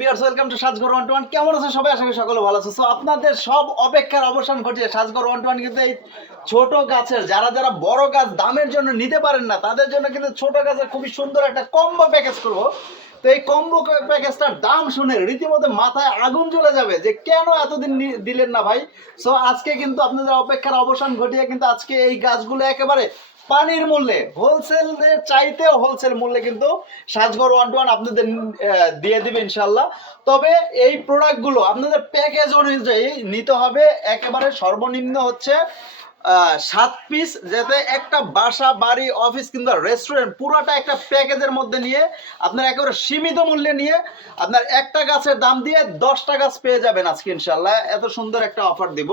Viewers, welcome to সাজঘর 121। কেমন আছেন সবাই? আশা করি সকলে ভালো আছে। সো আপনাদের সব অপেক্ষার অবসান ঘটিয়ে সাজঘর 121 কিন্তু এই ছোট গাছের যারা যারা বড় গাছ দামের জন্য নিতে পারেন না, তাদের জন্য কিন্তু ছোট গাছের খুবই সুন্দর একটা কম্বো প্যাকেজ করব। তো এই কম্বো প্যাকেজটার দাম শুনে রীতিমতো মাথায় আগুন জ্বলে যাবে যে কেন এতদিন দিলেন না ভাই। সো আজকে কিন্তু আপনাদের অপেক্ষার অবসান ঘটিয়ে কিন্তু আজকে এই গাছগুলো একেবারে পানির মূল্যে, হোলসেলের চাইতেও হোলসেল মূল্যে কিন্তু সাজঘর 121 আপনাদের দিয়ে দিবে ইনশাল্লাহ। তবে এই প্রোডাক্টগুলো আপনাদের প্যাকেজ অনুযায়ী নিতে হবে। একেবারে সর্বনিম্ন হচ্ছে 7 পিস, যাতে একটা বাসা, বাড়ি, অফিস কিংবা রেস্টুরেন্ট পুরোটা একটা প্যাকেজের মধ্যে নিয়ে আপনার একেবারে সীমিত মূল্যে নিয়ে আপনার একটা গাছের দাম দিয়ে 10টা গাছ পেয়ে যাবেন আজকে ইনশাল্লাহ। এত সুন্দর একটা অফার দিব।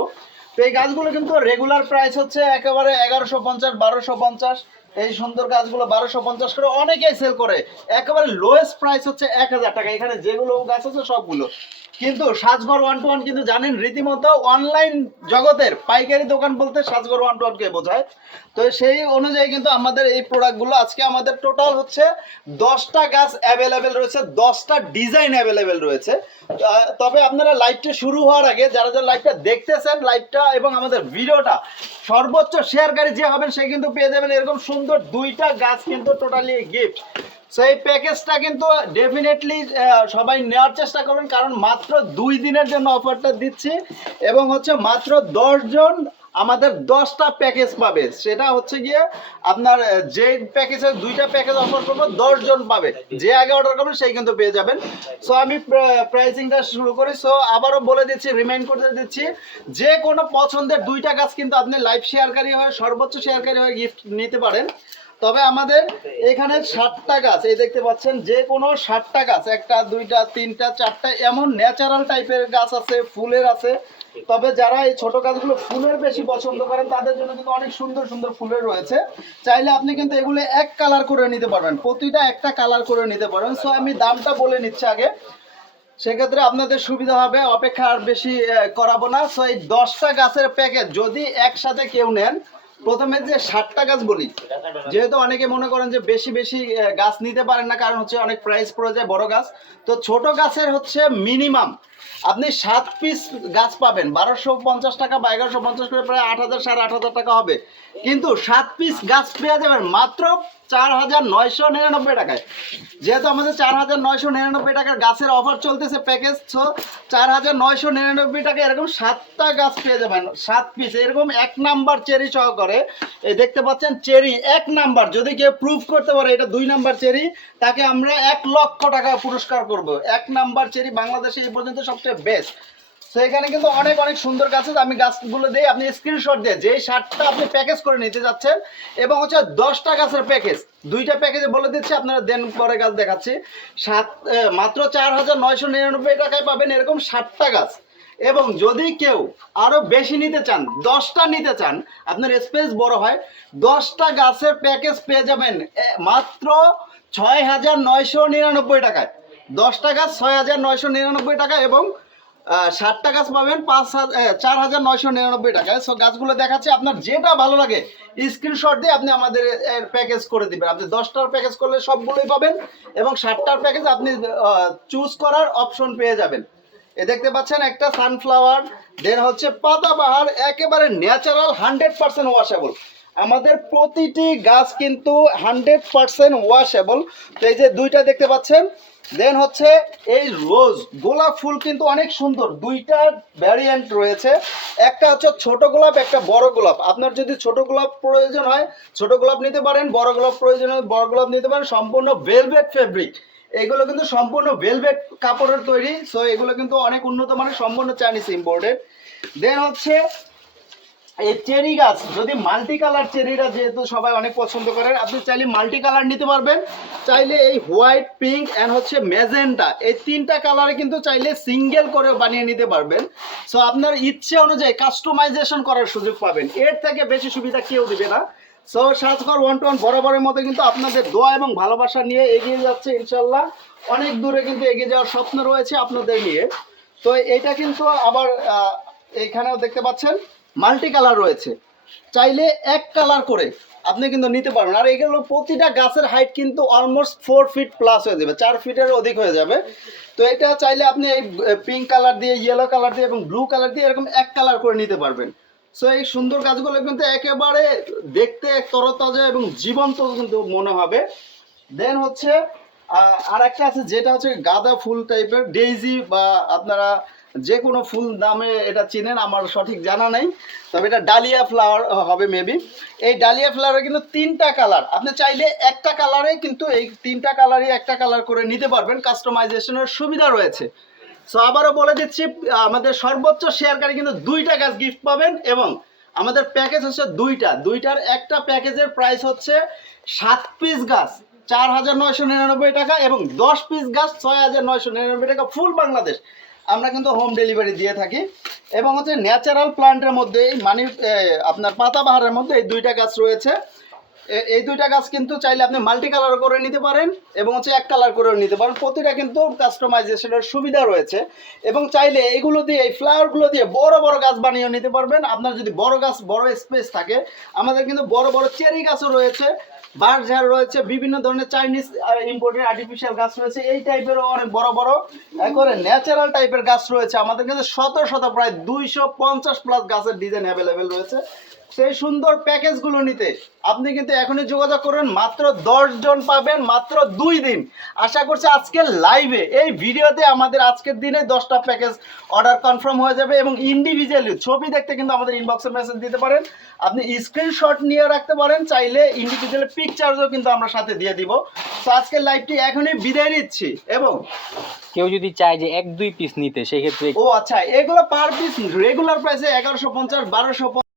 তো এই গাছগুলো কিন্তু রেগুলার প্রাইস হচ্ছে একেবারে 1150, 1250। এই সুন্দর গাছগুলো 1250 করে অনেকেই সেল করে। একেবারে লোয়েস্ট প্রাইস হচ্ছে 1000 টাকা। এখানে যেগুলো গাছ আছে সবগুলো কিন্তু সাজঘর 121 কিন্তু জানেন রীতিমতো অনলাইন জগতের পাইকারি দোকান বলতে সাজঘর 121 কে বোঝায়। তো সেই অনুযায়ী কিন্তু আমাদের এই প্রোডাক্টগুলো আজকে আমাদের টোটাল হচ্ছে 10টা গাছ অ্যাভেলেবেল রয়েছে, 10টা ডিজাইন অ্যাভেলেবেল রয়েছে। তবে আপনারা লাইভটা শুরু হওয়ার আগে যারা যারা লাইভটা দেখতেছেন, লাইভটা এবং আমাদের ভিডিওটা সর্বোচ্চ শেয়ারকারী যে হবেন সে কিন্তু পেয়ে যাবেন এরকম সুন্দর 2টা গাছ কিন্তু টোটালি গিফট। সো এই প্যাকেজটা কিন্তু ডেফিনেটলি সবাই নেওয়ার চেষ্টা করবেন, কারণ মাত্র 2 দিনের জন্য অফারটা দিচ্ছি এবং হচ্ছে মাত্র 10 জন আমাদের 10টা প্যাকেজ পাবে। সেটা হচ্ছে গিয়ে আপনার যে প্যাকেজে 2টা প্যাকেজ অফার করবো 10 জন পাবে, যে আগে অর্ডার করবেন সেই কিন্তু পেয়ে যাবেন। সো আমি প্রাইসিংটা শুরু করি। সো আবারও বলে দিচ্ছি, রিমাইন্ড করতে দিচ্ছি, যে কোনো পছন্দের 2টা গাছ কিন্তু আপনি লাইভ শেয়ারকারী হয়ে, সর্বোচ্চ শেয়ারকারী হয়ে গিফট নিতে পারেন। তবে আমাদের এখানে 60টা গাছ, এই দেখতে পাচ্ছেন, যে কোনো 60টা গাছ, 1টা 2টা 3টা 4টা এমন ন্যাচারাল টাইপের গাছ আছে, ফুলের আছে। তবে যারা এই ছোট গাছগুলো ফুলের বেশি পছন্দ করেন তাদের জন্য কিন্তু অনেক সুন্দর সুন্দর ফুলের রয়েছে। চাইলে আপনি কিন্তু এগুলো এক কালার করে নিতে পারবেন, প্রতিটা একটা কালার করে নিতে পারবেন। সো আমি দামটা বলে নিচ্ছি আগে, সেক্ষেত্রে আপনাদের সুবিধা হবে, অপেক্ষা আর বেশি করাবো না। সো এই 10টা গাছের প্যাকেজ যদি একসাথে কেউ নেন, প্রথমে যে 60টা গাছ বলি, যেহেতু অনেকে মনে করেন যে বেশি বেশি গাছ নিতে পারেন না, কারণ হচ্ছে অনেক প্রাইস পড়ে যায় বড় গাছ। তো ছোট গাছের হচ্ছে মিনিমাম আপনি 7 পিস গাছ পাবেন 1250 টাকা বা 1150 করে, প্রায় 8000, 8500 টাকা হবে। কিন্তু 7 পিস গাছ পেয়ে যাবেন মাত্র 4999 টাকায়। যেহেতু আমাদের 4999 টাকার গাছের অফার চলতেছে প্যাকেজ, তো 4999 টাকা এরকম 7টা গাছ পেয়ে যাবেন, 7 পিস এরকম 1 নাম্বার চেরি সহকারে। এই দেখতে পাচ্ছেন চেরি 1 নাম্বার, যদি কেউ প্রুফ করতে পারে এটা 2 নাম্বার চেরি, তাকে আমরা 1 লক্ষ টাকা পুরস্কার করব। 1 নাম্বার চেরি বাংলাদেশে এই পর্যন্ত সবচেয়ে বেস্ট। তো এখানে কিন্তু অনেক অনেক সুন্দর গাছ আছে। আমি গাছগুলো দিই, আপনি স্ক্রিনশট দিয়ে যেই 60টা আপনি প্যাকেজ করে নিতে যাচ্ছেন, এবং হচ্ছে 10টা গাছের প্যাকেজ, 2টা প্যাকেজে বলে দিচ্ছি, আপনারা দেন পরে গাছ দেখাচ্ছি। মাত্র 4999 টাকায় পাবেন এরকম 60টা গাছ। এবং যদি কেউ আরো বেশি নিতে চান, 10টা নিতে চান, আপনার স্পেস বড় হয়, 10টা গাছের প্যাকেজ পেয়ে যাবেন মাত্র 6999 টাকায়। 10টা গাছ 6999 টাকা এবং 60টা গাছ পাবেন 4999 টাকায়। সো গাছগুলো দেখাচ্ছি, আপনার যেটা ভালো লাগে স্ক্রিনশট দিয়ে আপনি আমাদের প্যাকেজ করে দিবেন। আপনি 10টার প্যাকেজ করলে সবগুলোই পাবেন এবং 60টার প্যাকেজ আপনি চুজ করার অপশন পেয়ে যাবেন। এ দেখতে পাচ্ছেন একটা সানফ্লাওয়ার, দেন হচ্ছে পাতাবাহার, একেবারে ন্যাচারাল 100% ওয়াশেবল। আমাদের প্রতিটি গাছ কিন্তু 100% ওয়াশেবল। তো এই যে 2টা দেখতে পাচ্ছেন, দেন হচ্ছে এই রোজ গোলাপ ফুল কিন্তু অনেক সুন্দর, 2টা ভ্যারিয়েন্ট রয়েছে। একটা হচ্ছে ছোট গোলাপ, একটা বড় গোলাপ। আপনার যদি ছোট গোলাপ প্রয়োজন হয় ছোট গোলাপ নিতে পারেন, বড় গোলাপ প্রয়োজন হয় বড় গোলাপ নিতে পারেন। সম্পূর্ণ ভেলভেট ফেব্রিক, এগুলো কিন্তু সম্পূর্ণ ভেলভেট কাপড়ের তৈরি। সো এগুলো কিন্তু অনেক উন্নত মানের, সম্পূর্ণ চাইনিজ ইম্পোর্টেড। দেন হচ্ছে এই চেরি গাছ, যদি মাল্টি কালার চেরিটা যেহেতু সবাই অনেক পছন্দ করেন, আপনি চাইলে মাল্টি কালার নিতে পারবেন। চাইলে এই হোয়াইট, পিঙ্ক অ্যান্ড হচ্ছে ম্যাজেন্টা, এই 3টা কালারে কিন্তু চাইলে সিঙ্গেল করে বানিয়ে নিতে পারবেন। সো আপনার ইচ্ছে অনুযায়ী কাস্টমাইজেশন করার সুযোগ পাবেন, এর থেকে বেশি সুবিধা কেউ দিবে না। সো সাজঘর 121 বরাবরের মতো কিন্তু আপনাদের দোয়া এবং ভালোবাসা নিয়ে এগিয়ে যাচ্ছে ইনশাল্লাহ। অনেক দূরে কিন্তু এগিয়ে যাওয়ার স্বপ্ন রয়েছে আপনাদের নিয়ে। তো এটা কিন্তু আবার এইখানেও দেখতে পাচ্ছেন মাল্টি কালার রয়েছে, চাইলে এক কালার করে আপনি কিন্তু নিতে পারবেন। আর এগুলো প্রতিটা গাছের হাইট কিন্তু অলমোস্ট 4 ফিট প্লাস হয়ে যাবে, 4 ফিটের অধিক হয়ে যাবে। তো এটা চাইলে আপনি এই পিঙ্ক কালার দিয়ে, ইয়েলো কালার দিয়ে এবং ব্লু কালার দিয়ে এরকম এক কালার করে নিতে পারবেন। সো এই সুন্দর গাছগুলো কিন্তু একেবারে দেখতে তরতাজা এবং জীবন্ত কিন্তু মনে হবে। দেন হচ্ছে আর একটা আছে যেটা হচ্ছে গাঁদা ফুল টাইপের, ডেইজি বা আপনারা যে কোনো ফুল নামে এটা চিনেন, আমার সঠিক জানা নেই, তবে এটা ডালিয়া ফ্লাওয়ার হবে মেবি। এই ডালিয়া ফ্লাওয়ারে কিন্তু 3টা কালার, আপনি চাইলে একটা কালারে কিন্তু এই 3টা কালারই একটা কালার করে নিতে পারবেন, কাস্টমাইজেশনের সুবিধা রয়েছে। সো আবারও বলে দিচ্ছি, আমাদের সর্বোচ্চ শেয়ারকারী কিন্তু 2টা গাছ গিফট পাবেন এবং আমাদের প্যাকেজ হচ্ছে দুইটার একটা প্যাকেজের প্রাইস হচ্ছে 7 পিস গাছ 4,999 টাকা এবং 10 পিস গাছ 6,999 টাকা, ফুল বাংলাদেশ আমরা কিন্তু হোম ডেলিভারি দিয়ে থাকি। এবং হচ্ছে ন্যাচারাল প্লান্টের মধ্যে এই আপনার পাতাবাহারের মধ্যে এই 2টা গাছ রয়েছে। এই 2টা গাছ কিন্তু চাইলে আপনি মাল্টি কালার করে নিতে পারেন এবং হচ্ছে এক কালার করেও নিতে পারেন, প্রতিটা কিন্তু কাস্টমাইজেশনের সুবিধা রয়েছে। এবং চাইলে এইগুলো দিয়ে, এই ফ্লাওয়ারগুলো দিয়ে বড় বড় গাছ বানিয়ে নিতে পারবেন। আপনার যদি বড় গাছ, বড় স্পেস থাকে, আমাদের কিন্তু বড় বড় চেরি গাছও রয়েছে, বাঁশঝাড় রয়েছে, বিভিন্ন ধরনের চাইনিজ ইম্পোর্টেড আর্টিফিশিয়াল গাছ রয়েছে, এই টাইপেরও অনেক বড় বড় একবারে ন্যাচারাল টাইপের গাছ রয়েছে। আমাদের কিন্তু শত প্রায় 250 প্লাস গাছের ডিজাইন অ্যাভেলেবেল রয়েছে। সেই সুন্দর প্যাকেজগুলো নিতে আপনি কিন্তু এখনই যোগাযোগ করবেন, মাত্র 10 জন পাবেন, মাত্র 2 দিন। আশা করছি আজকের লাইভে এই ভিডিওতে আমাদের আজকের দিনে 10টা প্যাকেজ অর্ডার কনফার্ম হয়ে যাবে। এবং ইন্ডিভিজুয়ালি ছবি দেখতে কিন্তু আমাদের ইনবক্সে মেসেজ দিতে পারেন, আপনি স্ক্রিনশট নিয়ে রাখতে পারেন, চাইলে ইন্ডিভিজুয়াল পিকচারও কিন্তু আমরা সাথে দিয়ে দিব। তো আজকের লাইভটি এখনই বিদায় নিচ্ছি। এবং কেউ যদি চায় যে 1-2 পিস নিতে, সেই ক্ষেত্রে ও আচ্ছা, এগুলো পার পিস রেগুলার প্রাইসে 1150, 1250